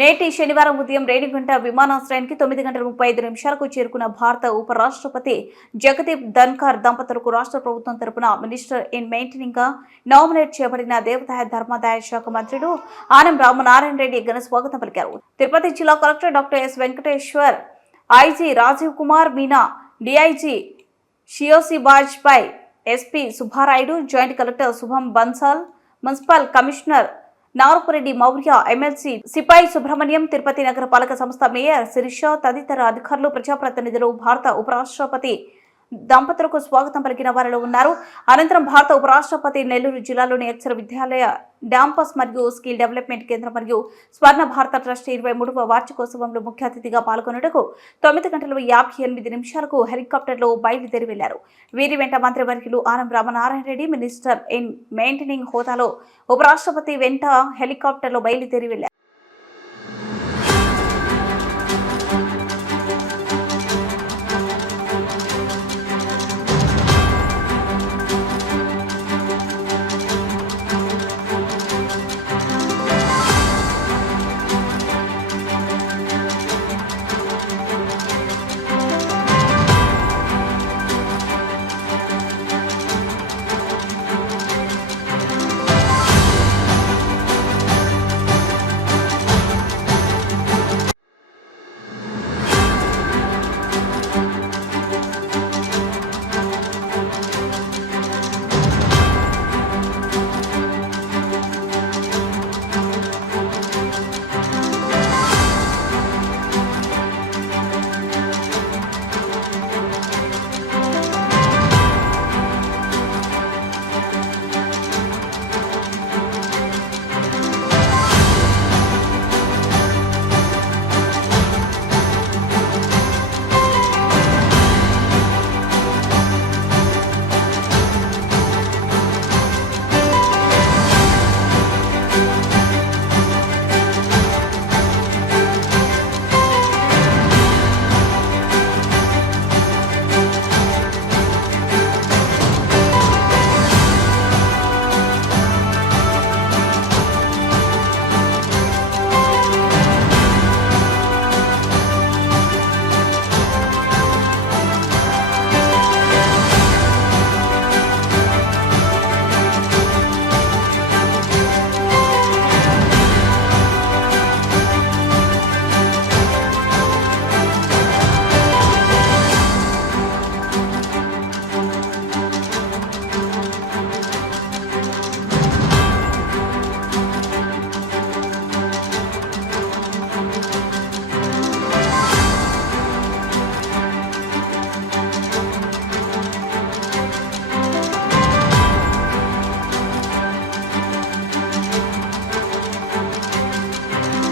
నేటి శనివారం ఉదయం రేణిగుంట విమానాశ్రయానికి 9:35 చేరుకున్న భారత ఉపరాష్ట్రపతి జగదీప్ ధన్కర్ దంపతులకు రాష్ట్ర ప్రభుత్వం తరపున మినిస్టర్ ఇన్ మెయింటెనింగ్ గా నామినేట్ చేయబడిన దేవాదాయ ధర్మాదాయ శాఖ మంత్రులు ఆనం రామనారాయణ రెడ్డి ఘన స్వాగతం పలికారు. తిరుపతి జిల్లా collector doctor S Venkateshwar, IG Rajeev Kumar Meena, DIG షియోసి Bajpai, SP Subbarayudu, joint collector Shubham Bansal, municipal commissioner Narapureddy Maurya, MLC Sipai Subrahmanyam, Tirupati నగర పాలక సంస్థ మేయర్ శిరీష తదితర అధికారులు, ప్రజాప్రతినిధులు భారత ఉపరాష్ట్రపతి దంపతులకు స్వాగతం పలికిన వారిలో ఉన్నారు. అనంతరం భారత ఉపరాష్ట్రపతి నెల్లూరు జిల్లాలోని అక్షర విద్యాలయ డాంపస్ మరియు స్కిల్ డెవలప్మెంట్ కేంద్రం మరియు స్వర్ణ భారత ట్రస్ట్ 23వ వార్షికోత్సవంలో ముఖ్య అతిథిగా పాల్గొనుటకు 9:58 హెలికాప్టర్లో బయలుదేరి వెళ్లారు. వీరి వెంట మంత్రివర్యులు Anam Ramanarayana Reddy minister in maintaining హోదాలో ఉపరాష్ట్రపతి వెంట హెలికాప్టర్లో బయలుదేరి వెళ్లారు.